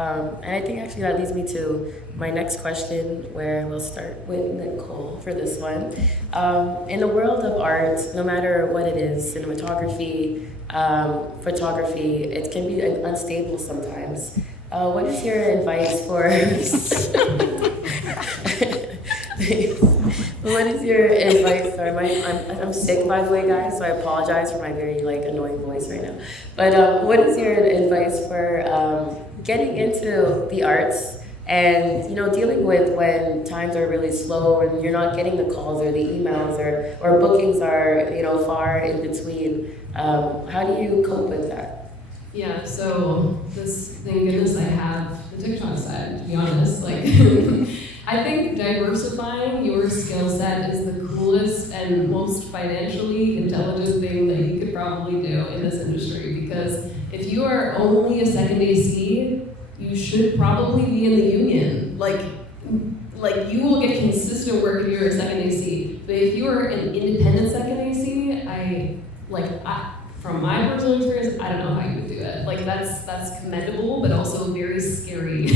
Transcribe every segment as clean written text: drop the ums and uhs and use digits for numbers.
And I think actually that leads me to my next question, where we'll start with Nicole for this one. In the world of art, no matter what it is, cinematography, photography, it can be unstable sometimes. What is your advice for... What is your advice? Sorry, I'm sick, by the way, guys, so I apologize for my very annoying voice right now. But what is your advice for getting into the arts and dealing with when times are really slow and you're not getting the calls or the emails or bookings are far in between? How do you cope with that? Yeah, so thank goodness I have the TikTok side, to be honest. I think diversifying your skill set is the coolest and most financially intelligent thing that you could probably do in this industry, because if you are only a second AC, you should probably be in the union. You will get consistent work if you're a second AC. But if you are an independent second AC, from my personal experience, I don't know how you would do it. That's commendable, but also very scary.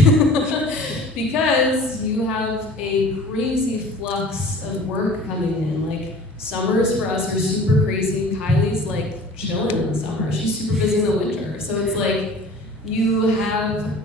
Because you have a crazy flux of work coming in. Summers for us are super crazy. Kylie's chilling in the summer. She's super busy in the winter. So it's you have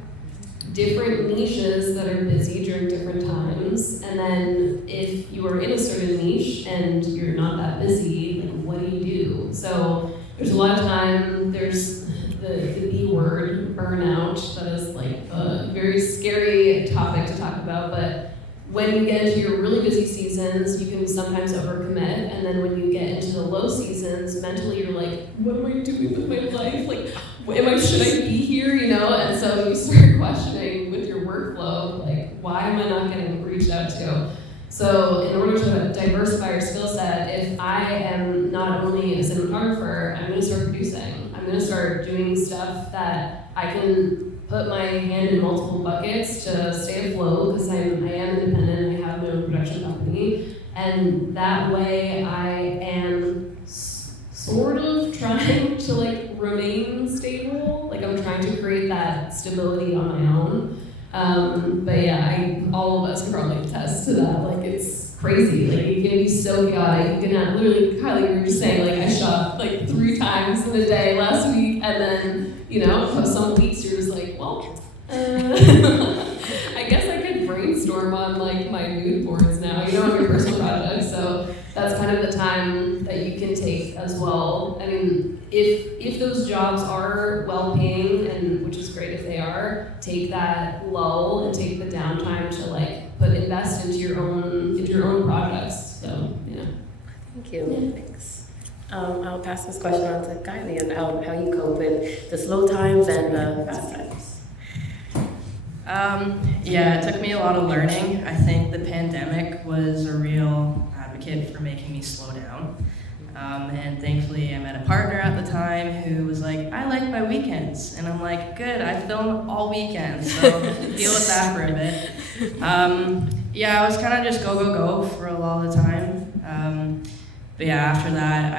different niches that are busy during different times. And then if you are in a certain niche and you're not that busy, what do you do? So there's a lot of time, there's the B word, burnout, that is a very scary topic to talk about, but when you get into your really busy seasons, you can sometimes overcommit, and then when you get into the low seasons, mentally you're what am I doing with my life? Should I be here, And so you start questioning with your workflow, why am I not getting reached out to? So in order to diversify your skill set, if I am not only a cinematographer, I'm going to start producing. I'm going to start doing stuff that I can put my hand in multiple buckets to stay afloat, because I am independent, I have my own production company, and that way I am sort of trying to remain stable. I'm trying to create that stability on my own. But yeah, all of us can probably attest to that. It's crazy. It can be so chaotic. You can have literally, Kylie, you were just saying, I shot 3 times in a day last week, and then, some weeks you're just I guess I could brainstorm on my mood boards now, on your personal projects. So that's kind of the time that you can take as well. I mean, if those jobs are well paying, and which is great if they are, take that lull and take the downtime to invest into your own projects. So yeah. Thank you. Yeah. Thanks. I'll pass this question on to Kylie and how you cope with the slow times and the fast times. Yeah, it took me a lot of learning. I think the pandemic was a real advocate for making me slow down. And thankfully I met a partner at the time who was I like my weekends. And I'm good, I film all weekends, so deal with that for a bit. Yeah, I was kind of just go for a lot of the time. But yeah, after that,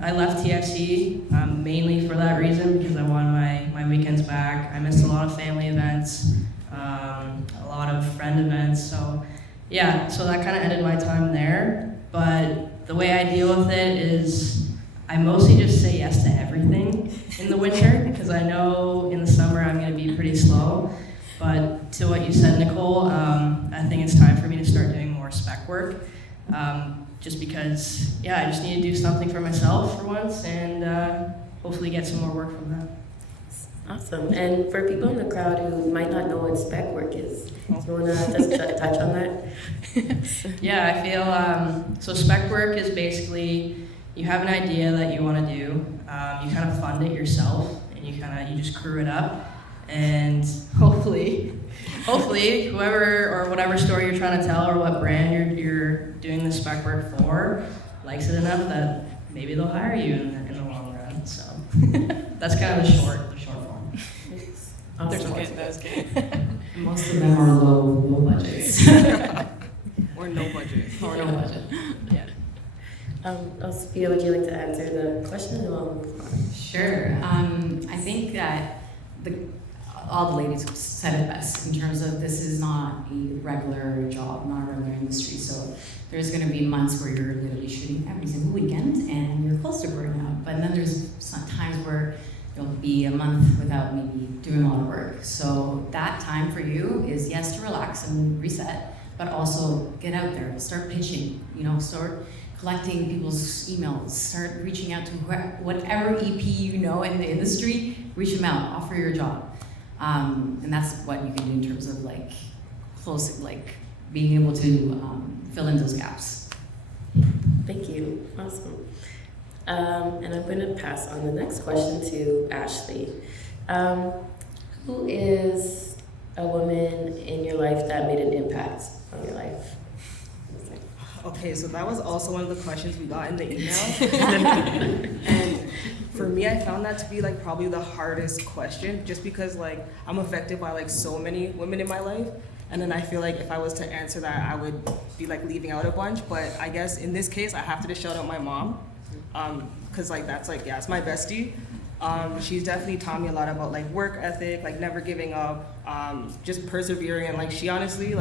I left TFC mainly for that reason, because I wanted my weekends back. I missed a lot of family events, a lot of friend events. So yeah, so that kind of ended my time there. But the way I deal with it is I mostly just say yes to everything in the winter, because I know in the summer I'm going to be pretty slow. But to what you said, Nicole, I think it's time for me to start doing more spec work. Just because, yeah, I just need to do something for myself for once, and hopefully get some more work from that. Awesome. And for people in the crowd who might not know what spec work is, do you want to just touch on that? Yeah, I feel, so spec work is basically, you have an idea that you want to do, you kind of fund it yourself, and you just crew it up, and hopefully whoever or whatever story you're trying to tell, or what brand you're doing the spec work for, likes it enough that maybe they'll hire you in the long run. So that's kind of the short form. There's good. Most of them are low budgets. Or no budget. Or no budget. Yeah. Sophia, would you like to answer the question? Sure. I think that all the ladies said it best in terms of this is not a regular job, not a regular industry. So there's going to be months where you're literally shooting every single weekend and you're close to burning out. But then there's some times where you'll be a month without maybe doing a lot of work. So that time for you is, yes, to relax and reset, but also get out there, start pitching, start collecting people's emails, start reaching out to whatever EP you know in the industry, reach them out, offer your job. And that's what you can do in terms of being able to fill in those gaps. Thank you, awesome. And I'm going to pass on the next question to Ashley. Who is a woman in your life that made an impact on your life? Okay, so that was also one of the questions we got in the email. And for me, I found that to be probably the hardest question, just because I'm affected by so many women in my life. And then I feel like if I was to answer that, I would be leaving out a bunch. But I guess in this case, I have to just shout out my mom. Cause that's it's my bestie. She's definitely taught me a lot about work ethic, never giving up, just persevering. And she honestly,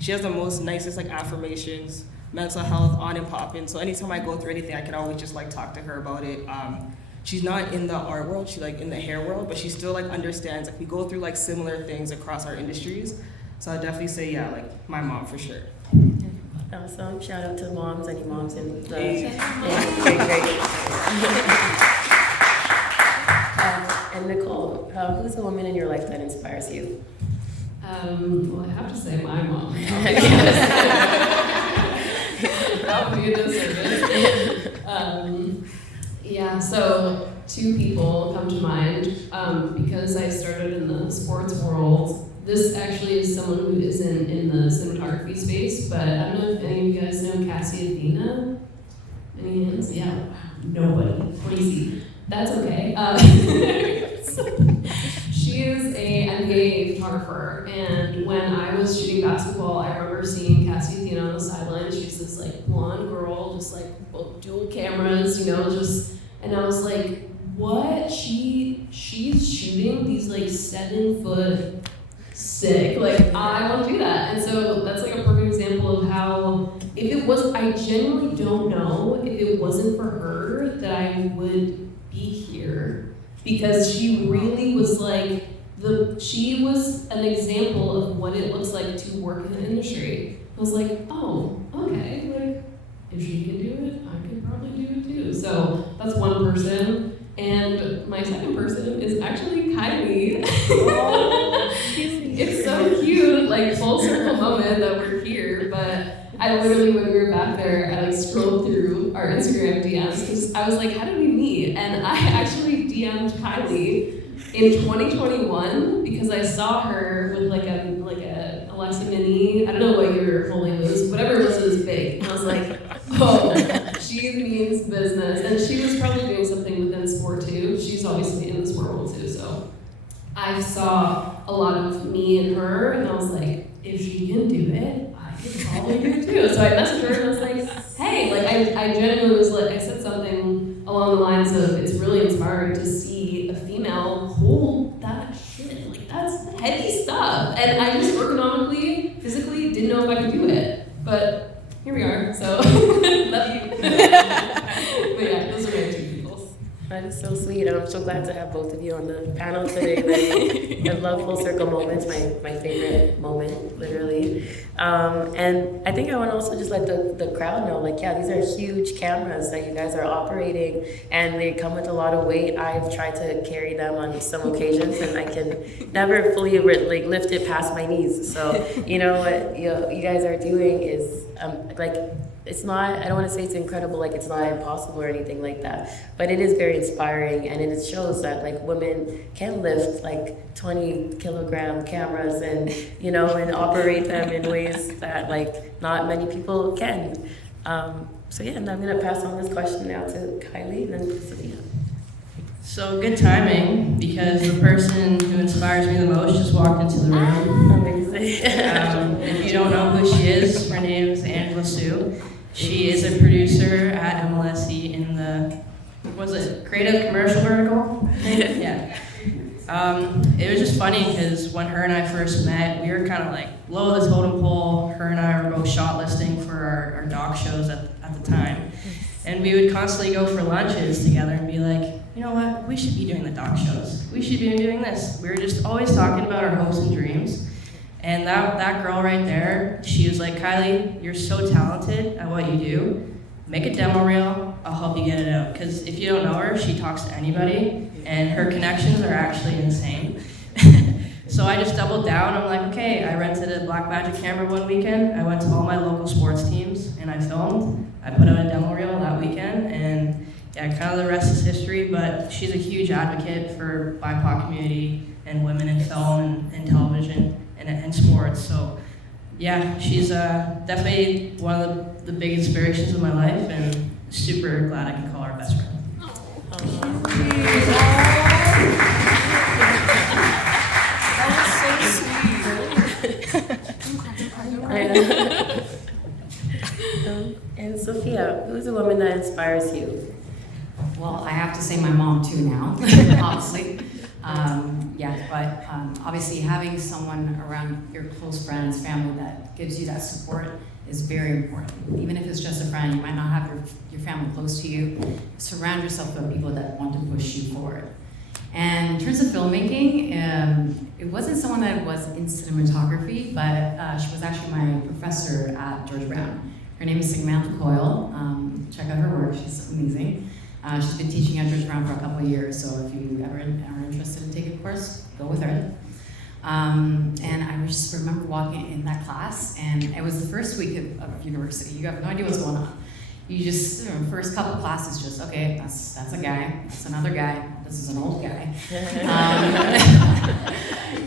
she has the most nicest affirmations, mental health on and popping. So anytime I go through anything, I can always just talk to her about it. She's not in the art world, she's in the hair world, but she still understands we go through similar things across our industries. So I'd definitely say my mom for sure. Awesome. Shout out to moms, any moms in the great. And Nicole, who's a woman in your life that inspires you? Well, I have to say my mom. Probably a disservice. Yeah, so two people come to mind because I started in the sports world. This actually is someone who isn't in the cinematography space, but I don't know if any of you guys know Valentina. Any hands? Yeah, nobody. Crazy. That's okay. She is a NBA photographer, and when I was shooting basketball, I remember seeing Valentina on the sideline. She's this blonde girl, just both dual cameras, and I was like, what? She's shooting these 7-foot sick. I want to do that. And so that's a perfect example of how, I genuinely don't know if it wasn't for her that I would be here, because she really was she was an example of what it looks like to work in the industry. I was like, oh, okay, if she can do it, I can probably do it too. So that's one person. And my second person is actually Kylie. It's so cute, full circle moment that we're here, but I literally, when we were back there, I scrolled through our Instagram DMs, because I was like, how did we meet? And I actually DM'd Kylie in 2021 because I saw her with a Alexa Mini. I don't know what your holding was, whatever it was big. And I was like, oh, she means business. And she was probably doing something within sport too. She's obviously in the sport world too, so I saw a lot of me and her, and I was like, if she can do it, I can probably do it too. So I messaged her and I was like, hey, I genuinely was I said something along the lines of, it's really inspiring to see a female hold that shit. That's heavy stuff. And I just ergonomically, physically didn't know if I could do it. But here we are, so love you. But yeah, those are my two people. That is so sweet, and I'm so glad to have both of you on the panel today. I love full circle moments, my favorite moment, literally. And I think I want to also just let the crowd know, yeah, these are huge cameras that you guys are operating, and they come with a lot of weight. I've tried to carry them on some occasions, and I can never fully lift it past my knees. So what you guys are doing is it's not, I don't want to say it's incredible, it's not impossible or anything like that, but it is very inspiring, and it shows that women can lift 20 kilogram cameras and and operate them in ways that not many people can. So yeah, and I'm gonna pass on this question now to Kylie and then Sophia. So good timing, because the person who inspires me the most just walked into the room. Amazing. If you don't know who she is, her name is Angela Sue. She is a producer at MLSE in the, creative commercial vertical? Yeah. It was just funny because when her and I first met, we were kind of like low the totem pole. Her and I were both shot listing for our doc shows at the time. And we would constantly go for lunches together and be like, you know what, we should be doing the doc shows. We should be doing this. We were just always talking about our hopes and dreams. And that girl right there, she was like, Kylie, you're so talented at what you do. Make a demo reel, I'll help you get it out. Because if you don't know her, she talks to anybody, and her connections are actually insane. So I just doubled down. I'm like, okay, I rented a Blackmagic camera one weekend. I went to all my local sports teams, and I filmed. I put out a demo reel that weekend, and yeah, kind of the rest is history, but she's a huge advocate for BIPOC community and women in film and television and sports. So yeah, she's definitely one of the big inspirations of my life, and super glad I can call her best friend. And Sophia, who's a woman that inspires you? Well, I have to say my mom too now, obviously. But obviously having someone around your close friends, family that gives you that support is very important. Even if it's just a friend, you might not have your family close to you. Surround yourself with people that want to push you forward. And in terms of filmmaking, it wasn't someone that was in cinematography, but she was actually my professor at George Brown. Her name is Samantha Coyle. Check out her work, she's amazing. She's been teaching at George Brown for a couple of years, so if you ever are interested in taking a course, go with her. And I just remember walking in that class, and it was the first week of university. You have no idea what's going on. You just, first couple classes, just, okay, that's a guy, that's another guy, this is an old guy.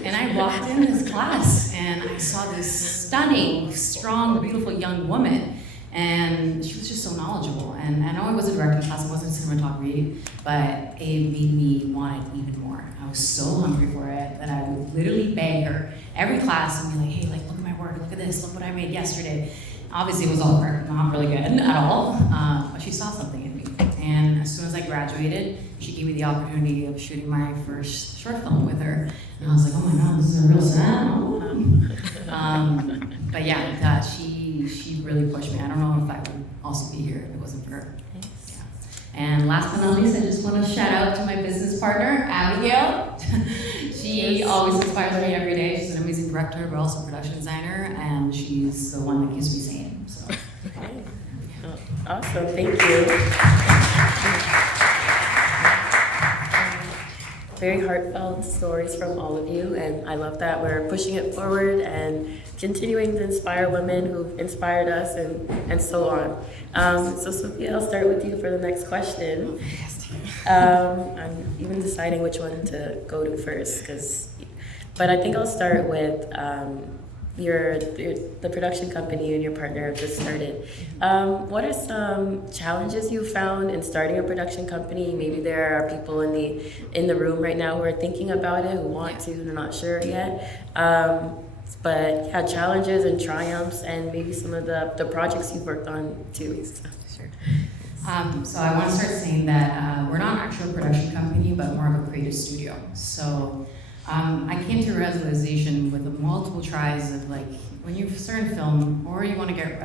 And I walked in this class, and I saw this stunning, strong, beautiful young woman. And she was just so knowledgeable. And I know it was a directing class, it wasn't cinematography, but it made me want it even more. I was so hungry for it that I would literally beg her every class and be like, hey, look at my work, look at this, look what I made yesterday. Obviously it was all not really good at all, but she saw something in me. And as soon as I graduated, she gave me the opportunity of shooting my first short film with her. And I was like, oh my God, this is a real sound. But yeah, she really pushed me. I don't know if I would also be here if it wasn't for her. Yeah. And last but not least, I just want to shout out to my business partner, Abigail. She always inspires me every day. She's an amazing director, but also a production designer, and she's the one that keeps me sane. So. Okay. Awesome, thank you. Very heartfelt stories from all of you, and I love that we're pushing it forward and continuing to inspire women who've inspired us and so on. So Sophia, I'll start with you for the next question. I'm even deciding which one to go to first, but I think I'll start with the production company you and your partner have just started. What are some challenges you found in starting a production company? Maybe there are people in the room right now who are thinking about it, who want to, they're not sure yet. But yeah, challenges and triumphs, and maybe some of the projects you've worked on too. Sure. So I want to start saying that we're not actually a production company, but more of a creative studio. So I came to a realization with the multiple tries of like, when you start in film, or you want to get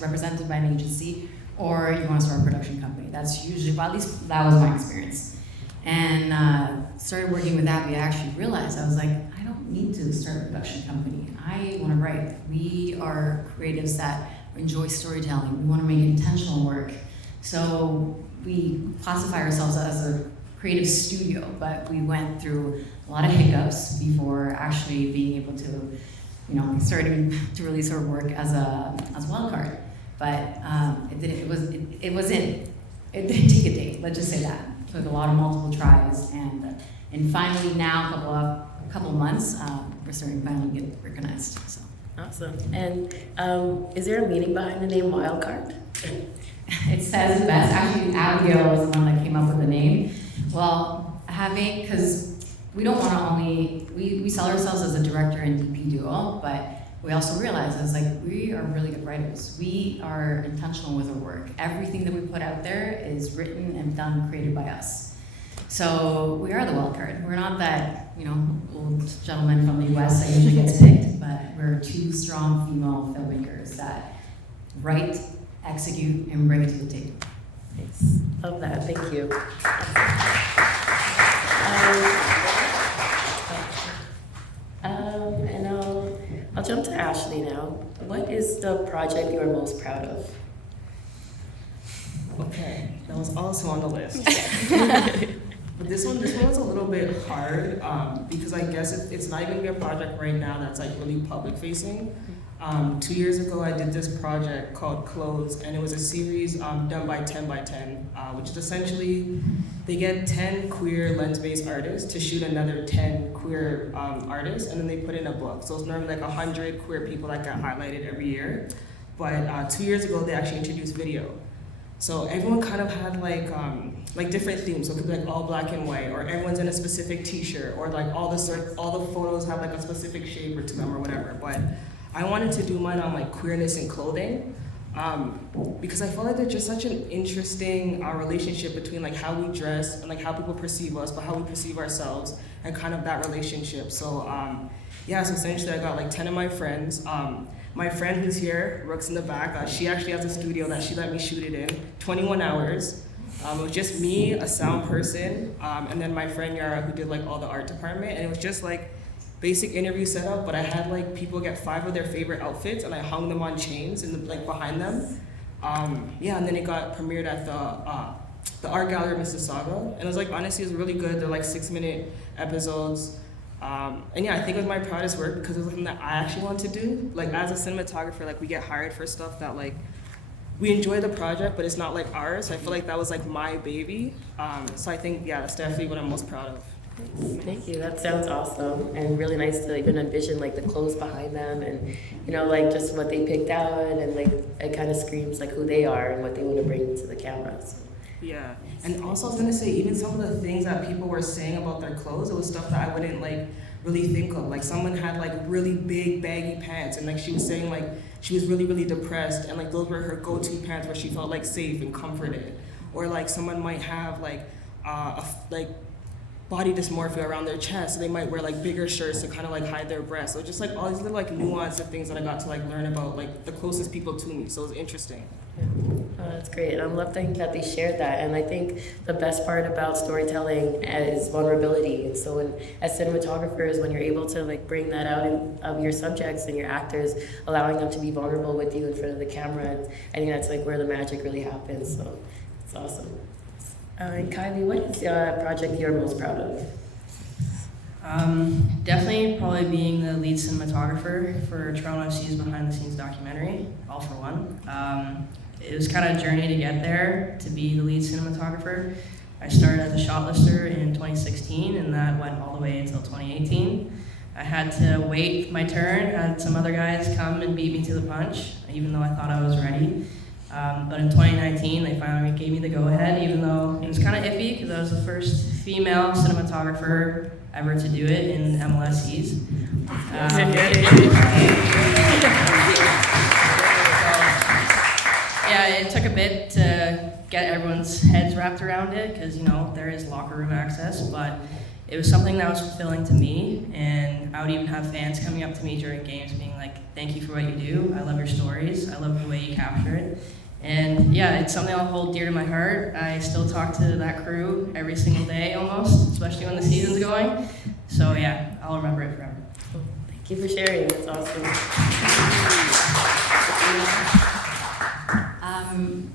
represented by an agency, or you want to start a production company. That's usually, well, at least that was my experience. And started working with Abby, I actually realized, I was like, I don't need to start a production company. I want to write. We are creatives that enjoy storytelling. We want to make intentional work. So we classify ourselves as a creative studio, but we went through a lot of hiccups before actually being able to, starting to release our work as a wild card. But it didn't take a day. Let's just say that. It took a lot of multiple tries, and finally now, a couple of months, we're starting to finally get recognized. So awesome. And is there a meaning behind the name Wildcard? It says it best. Actually, Abigail was the one that came up with the name. Well, because we don't want to only, we sell ourselves as a director and DP duo, but we also realize it's like we are really good writers. We are intentional with our work. Everything that we put out there is written and done, created by us. So we are the wild card. We're not that old gentleman from the US that usually gets picked, but we're two strong female filmmakers that write, execute, and bring it to the table. Nice. Love that. Thank you. And I'll jump to Ashley now. What is the project you're most proud of? Okay, that was also on the list. But this one was a little bit hard because I guess it's not even a project right now that's like really public facing. 2 years ago, I did this project called Clothes, and it was a series done by 10 by 10, which is essentially they get 10 queer lens-based artists to shoot another 10 queer artists, and then they put in a book. So it's normally like 100 queer people that get highlighted every year. But 2 years ago, they actually introduced video. So everyone kind of had like different themes. So it could be like all black and white, or everyone's in a specific T-shirt, or like all the photos have like a specific shape or to them or whatever. But I wanted to do mine on like queerness in clothing, because I felt like there's just such an interesting relationship between like how we dress and like how people perceive us, but how we perceive ourselves, and kind of that relationship. So so essentially I got like 10 of my friends. My friend who's here, Rook's in the back, she actually has a studio that she let me shoot it in, 21 hours. It was just me, a sound person, and then my friend Yara, who did like all the art department, and it was just like basic interview setup, but I had like people get 5 of their favorite outfits and I hung them on chains and like behind them. And then it got premiered at the Art Gallery of Mississauga, and it was like, honestly, it was really good. They're like 6-minute episodes. I think it was my proudest work because it was something that I actually want to do. Like as a cinematographer, like we get hired for stuff that like, we enjoy the project, but it's not like ours. I feel like that was like my baby. So I think, that's definitely what I'm most proud of. Thank you. That sounds awesome, and really nice to even envision like the clothes behind them, and like just what they picked out, and like it kind of screams like who they are and what they want to bring to the camera. So. Yeah, and also I was gonna say, even some of the things that people were saying about their clothes, it was stuff that I wouldn't like really think of. Like someone had like really big baggy pants, and like she was saying like she was really, really depressed, and like those were her go-to pants where she felt like safe and comforted. Or like someone might have like body dysmorphia around their chest, so they might wear like bigger shirts to kind of like hide their breasts. So just like all these little like nuanced things that I got to like learn about like the closest people to me. So it was interesting. Oh, that's great. And I'm loving that they shared that. And I think the best part about storytelling is vulnerability. And so as cinematographers, when you're able to like bring that out of your subjects and your actors, allowing them to be vulnerable with you in front of the camera, I think that's like where the magic really happens. So it's awesome. And Kylie, what is the project you're most proud of? Definitely probably being the lead cinematographer for Toronto FC's behind the scenes documentary, All for One. It was kind of a journey to get there, to be the lead cinematographer. I started as a shot lister in 2016, and that went all the way until 2018. I had to wait my turn, had some other guys come and beat me to the punch, even though I thought I was ready. But in 2019, they finally gave me the go-ahead, even though it was kind of iffy, because I was the first female cinematographer ever to do it in MLSCs. It took a bit to get everyone's heads wrapped around it, because there is locker room access, but it was something that was fulfilling to me, and I would even have fans coming up to me during games being like, "Thank you for what you do. I love your stories. I love the way you capture it." And it's something I'll hold dear to my heart. I still talk to that crew every single day almost, especially when the season's going. So I'll remember it forever. Thank you for sharing. That's awesome.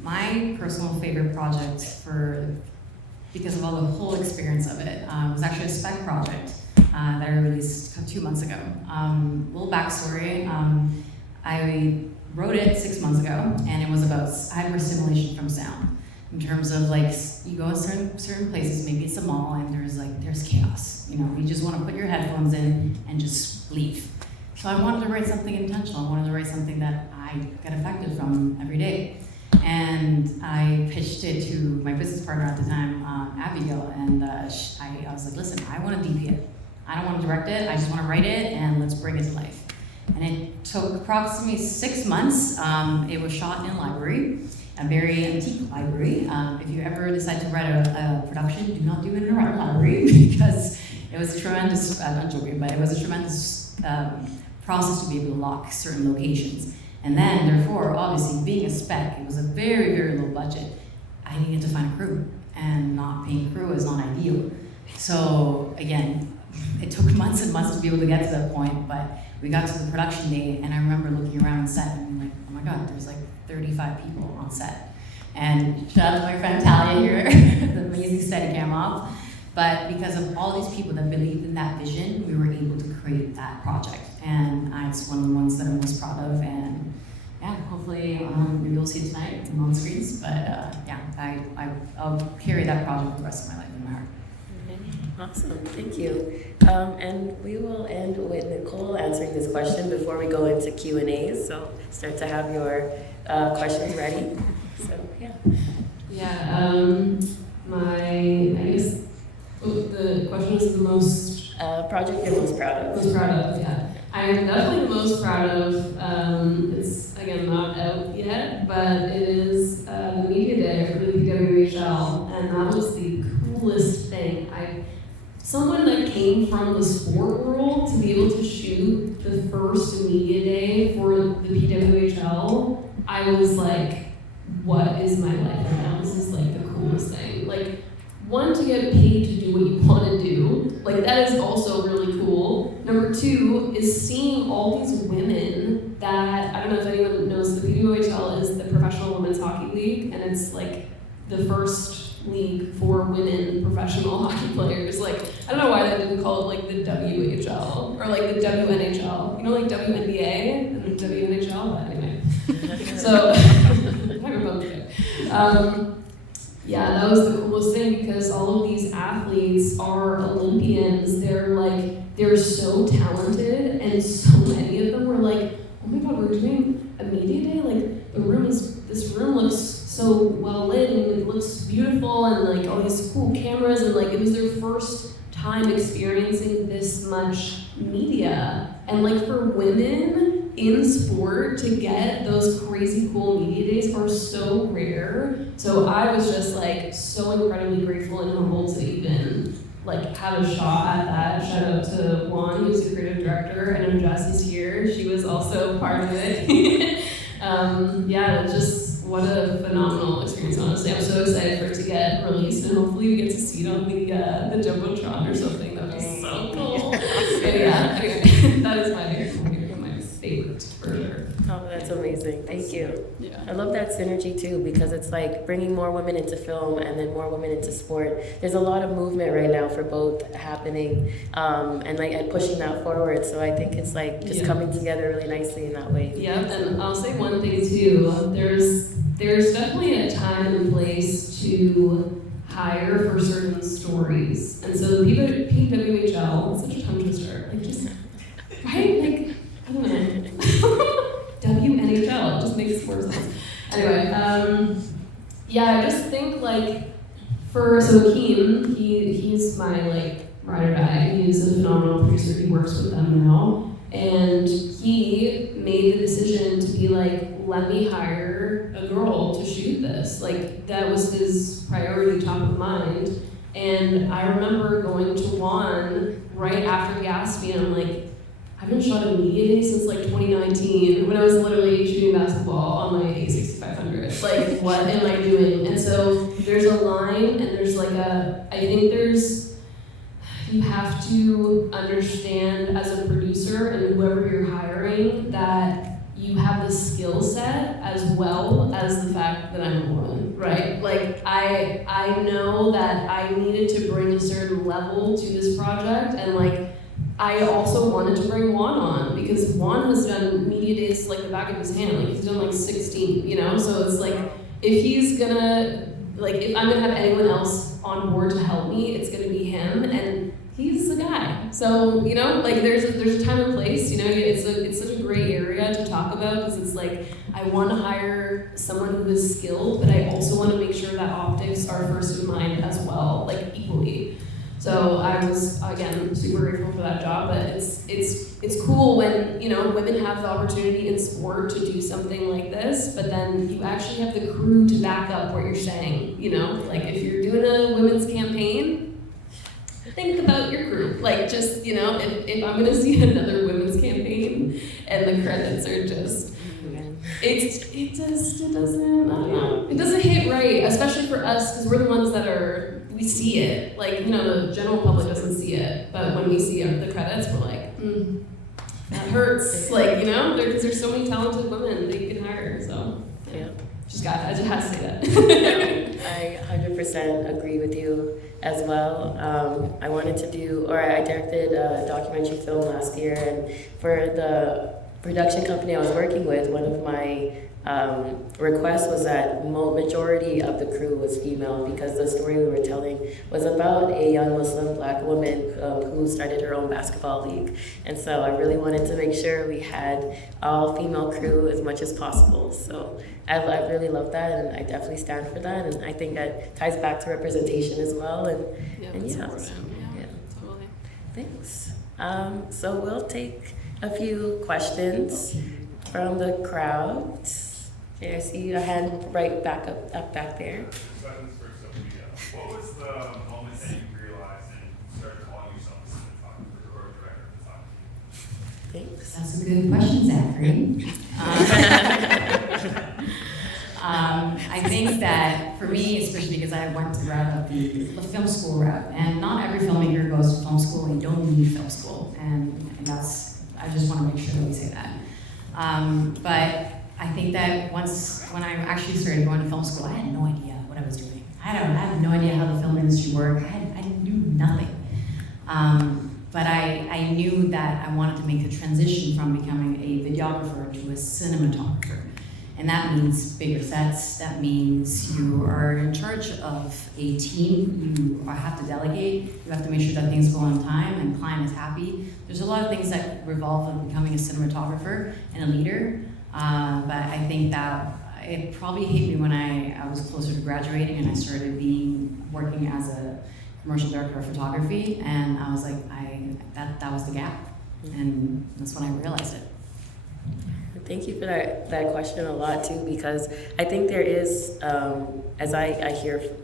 My personal favorite project because of all the whole experience of it, was actually a spec project that I released 2 months ago. Little backstory, I wrote it 6 months ago, and it was about hyperstimulation from sound. In terms of like, you go in certain places, maybe it's a mall, and there's chaos. You just want to put your headphones in and just leave. So I wanted to write something intentional. I wanted to write something that I get affected from every day. And I pitched it to my business partner at the time, Abigail, and I was like, listen, I want to DP it. I don't want to direct it, I just want to write it, and let's bring it to life. And it took approximately 6 months. It was shot in a library, a very antique library. If you ever decide to write a production, do not do it in a library, because it was a tremendous, I'm not joking, but it was a tremendous process to be able to lock certain locations. And then, therefore, obviously, being a spec, it was a very, very low budget. I needed to find a crew, and not paying crew is not ideal. So, again, it took months and months to be able to get to that point, but we got to the production day, and I remember looking around on set and being like, oh my God, there's like 35 people on set. And shout out to my friend Talia here, the amazing Steadicam op. But because of all these people that believed in that vision, we were able to create that project. And it's one of the ones that I'm most proud of. And yeah, hopefully maybe you'll see it tonight on screens. But yeah, I'll carry that project for the rest of my life in my heart. Awesome, thank you. And we will end with Nicole answering this question before we go into Q&As. So start to have your questions ready. So yeah. Yeah, I guess the question is the most project you're most proud of. Most proud of, yeah. I am definitely the most proud of. It's again not out yet, but it is the media day for the PWHL, and that was the coolest thing. Someone that came from the sport world to be able to shoot the first media day for the PWHL, I was like, what is my life right now? This is like the coolest thing. Like, one, to get paid to do what you want to do, like that is also really cool. Number two is seeing all these women that, I don't know if anyone knows, the PWHL is the Professional Women's Hockey League, and it's like the first league for women professional hockey players. Like, I don't know why they didn't call it like the WHL or like the WNHL. You know, like WNBA and the WNHL, but anyway. So, talking about the yeah, that was the coolest thing because all of these athletes are Olympians. They're so talented, and so many of them were like, oh my God, we're doing a media day? Like, this room looks so well lit, and it looks beautiful, and like all these cool cameras, and like it was their first time experiencing this much media. And like for women in sport to get those crazy cool media days are so rare. So I was just like so incredibly grateful and humbled to even like have a shot at that. Shout out to Juan, who's the creative director. I know Jess is here. She was also part of it. Yeah, just what a phenomenal experience, honestly. I'm so excited for it to get released, and hopefully we get to see it on the Jumbotron or something. That was so cool. Yeah, anyway, that is my favorite for sure. Oh, that's amazing. Thank you. Yeah. I love that synergy too, because it's like bringing more women into film and then more women into sport. There's a lot of movement right now for both happening, and pushing that forward. So I think it's like just coming together really nicely in that way. Yeah, and I'll say one thing too. There's definitely a time and place to hire for certain stories, and so the PWHL, it's such a tongue twister. Like just right, like I don't know. WNHL, it just makes more sense. Anyway, yeah, I just think like so Hakeem, he's my like ride or die. He's a phenomenal producer. He works with them now, and he made the decision to be like, let me hire a girl to shoot this. Like that was his priority, top of mind. And I remember going to Juan right after he asked me, and I'm like, I haven't shot a media day since like 2019 when I was literally shooting basketball on my A6500. Like, what am I doing? And so there's a line, and there's like I think you have to understand as a producer and whoever you're hiring that you have the skill set as well as the fact that I'm a woman, right? Like, I know that I needed to bring a certain level to this project, and like, I also wanted to bring Juan on because Juan has done media days like the back of his hand. Like he's done like 16, you know? So it's like, if I'm gonna have anyone else on board to help me, it's gonna be him, and he's the guy. So, you know, like there's a time and place, you know, it's such a great area to talk about because it's like, I wanna hire someone who is skilled, but I also wanna make sure that optics are first in mind as well, like equally. So I was, again, super grateful for that job, but it's cool when, you know, women have the opportunity in sport to do something like this, but then you actually have the crew to back up what you're saying, you know? Like if you're doing a women's campaign, think about your group. Like, just, you know, if I'm gonna see another women's campaign and the credits are just, it doesn't, I don't know, it doesn't hit right, especially for us, because we're the ones that we see it. Like, you know, the general public doesn't see it, but when we see the credits, we're like, that hurts. Like, you know, because there's so many talented women that you can hire, so. Yeah. I just had to say that. I 100% agree with you as well. I directed a documentary film last year, and for the production company I was working with, one of my requests was that majority of the crew was female, because the story we were telling was about a young Muslim black woman who started her own basketball league. And so I really wanted to make sure we had all female crew as much as possible. So I really love that, and I definitely stand for that, and I think that ties back to representation as well. And That's yeah, important. so, Yeah, totally. thanks. So we'll take a few questions from the crowd. Okay, I see a hand right back up back there. What was the moment that you realized and started calling yourself a cinematographer or a director of photography? Thanks. That's a good question, Zachary. I think that for me, especially because I went the route of the film school route, and not every filmmaker goes to film school, and you don't need film school, and that's, I just want to make sure that we say that. But I think that when I actually started going to film school, I had no idea what I was doing. I had no idea how the film industry worked. I knew nothing. But I knew that I wanted to make the transition from becoming a videographer to a cinematographer. And that means bigger sets. That means you are in charge of a team. You have to delegate. You have to make sure that things go on time and client is happy. There's a lot of things that revolve on becoming a cinematographer and a leader. But I think that it probably hit me when I was closer to graduating and I started working as a commercial director of photography, and I was like, that was the gap, and that's when I realized it. Thank you for that question a lot too, because I think there is, as I hear